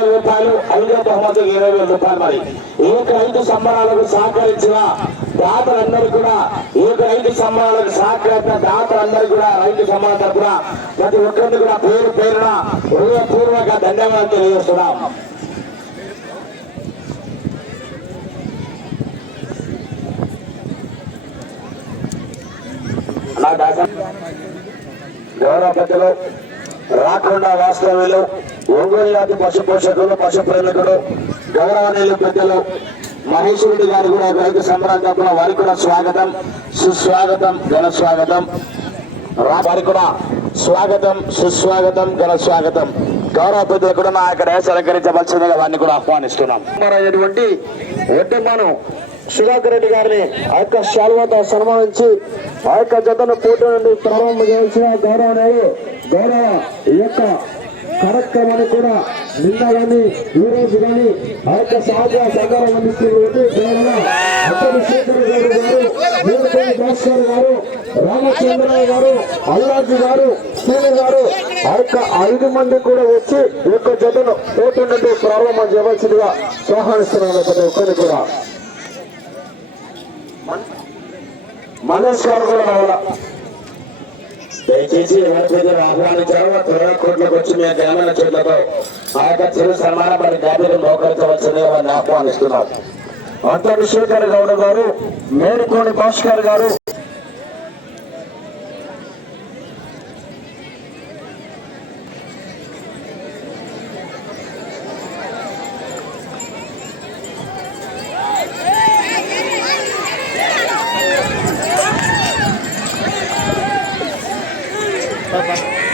వేల రూపాయలు ఐదో బహుమతి ఇరవై వేల రూపాయలు మరి. ఈ యొక్క రైతు సంబరాలకు సహకరించిన దాతలందరూ కూడా ఈ యొక్క రైతు సంబరాలకు సహకరించిన దాతలందరూ కూడా రైతు సంబరాల తరపున ప్రతి ఒక్కరిని కూడా పేరు పేరున హృదయపూర్వక ధన్యవాదాలు తెలియజేస్తున్నాం. గౌరవ పెద్దలు రాకుండా వాస్తవ్యులు ఒంగోలు జాతి పశు పోషకులు పశు ప్రేమికులు గౌరవనీయులు పెద్దలు మహేష్ రెడ్డి గారు కూడా రైతు సంబరాల తరపున వారికి కూడా స్వాగతం సుస్వాగతం ఘన స్వాగతం. వారికి కూడా స్వాగతం సుస్వాగతం ఘన స్వాగతం. గౌరవ పెద్దలు కూడా నా యొక్క రేస్ వారిని కూడా ఆహ్వానిస్తున్నాం. అయినటువంటి ఒడ్డమ్మను సుధాకర్ రెడ్డి గారిని ఆ యొక్క శాల్వతో సన్మానించి ఆ యొక్క జతను పోటీ నుండి ప్రారంభం చేయాల్సిన గౌరవనీయులు గౌరవ ఈ యొక్క కార్యక్రమాన్ని కూడా నిన్న కానీ ఈ రోజు కానీ ఆ యొక్క సహజ సహకారం అందిస్తున్నటువంటి గౌరవ అత్తడి శేఖర్ గారు వీరపల్లి భాస్కర్ గారు రామచంద్రరావు గారు అల్లాజు గారు సీని గారు ఆ యొక్క ఐదు మంది కూడా వచ్చి ఈ యొక్క జతను పోటీ నుండి ప్రారంభం చేయవలసిందిగా ఆహ్వానిస్తున్నారు ప్రతి ఒక్కరిని కూడా మనస్వర్గుల కూడా దయచేసి ఎవరి ఆహ్వానించారో త్వరగా కోట్లకు వచ్చి మీ గ్రామీణ చెట్లతో ఆ యొక్క చిరు సమాన మరి జాతీయం మోకరించవలసిందిగా వారిని ఆహ్వానిస్తున్నారు అంత విశ్వేశ్వర గౌడ్ గారు మేడికోని భాస్కర్ గారు 拜拜。